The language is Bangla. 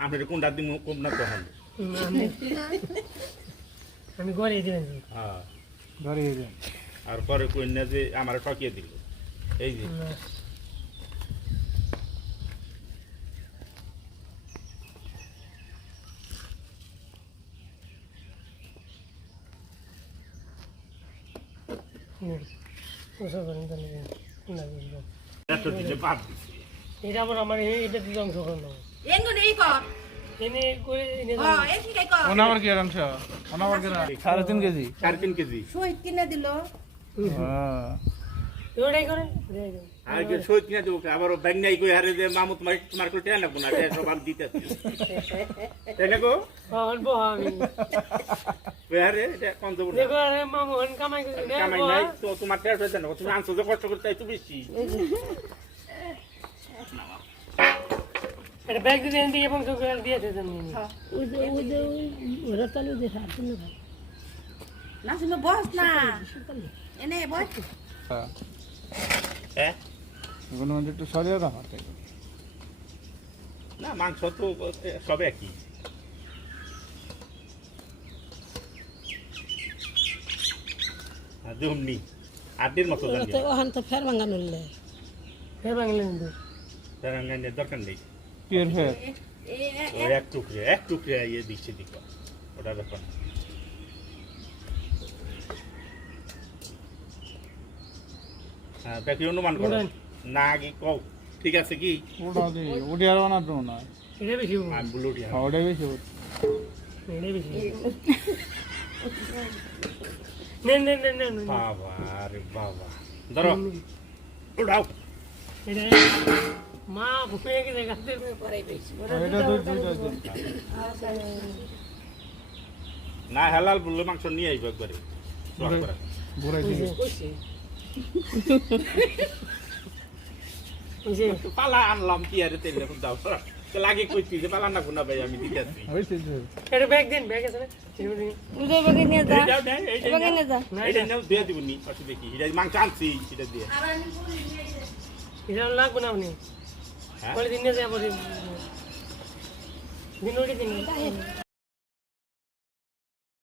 আপনার কোনটা দিন কম না তখন আমি ঘরে দিবেন হ্যাঁ। গেছেন আর পরে কই না যে আমার ঠকিয়ে দিল। এই যে। এটা আমার এই- এটা দিতে অংশগ্রহণ সাড়ে তিন কেজি সাড়ে তিন কেজি শহীদ কিনে দিল। আর কি সই কিনা দেবো আবার ব্যাংক নাই কই হারে যে মামু তোমার তোমার করে টেন লাগবো না সব আমি দিতে তাই না গো অল্প আমি কই হারে এটা কম দেবো না দেখো আরে মামু কামাই কামাই নাই তো তোমার টের হয়েছে না তুমি আনছো যে কষ্ট করতে বেশি এটা ব্যাগ দিয়ে দিয়ে এবং সব দিয়েছে তুমি না শুনে বস না। এনে বস। হ্যাঁ। কোনো মধ্যে একটু সরিয়ে দাও হাতে। না মাংস তো সব একই। আর দেহমনি আড্ডির মতো ওখান তো ফের ভাঙা নড়লে। ফের জানার দরকার নেই। এ এক টুকরে এক টুকরে ইয়ে দিচ্ছে দিক। ওটা ব্যাপার হ্যাঁ তাকে অনুমান করো। না কি কও। ঠিক আছে কি? ওটা দিই ওটি আর বানাতো না। এটা বেশি। আমি বলুটি হ্যাঁ ওটাই বেশি এটা বেশি নেন নেন বাবা রে বাবা। ধরো। উঠাও এটা মা ভুলে গেছে দুই দুইটা দিন না হালাল বললে মাংস নিয়ে আইব একবারে। পালা আনলাম কি আরে তেলে দাও। লাগে কইছি যে পালা না কোনা ভাই আমি দিতেছি। এটা ব্যাগ দিন ব্যাগ আছে। উদয় বাগে নিয়ে। যা। যাও নিয়ে যা। এইটা নাও দিয়ে দিব নি অসুবিধা কি এটা মাংস আনছি সেটা দিয়ে। এটা লাগবে না আপনি দিন দিন?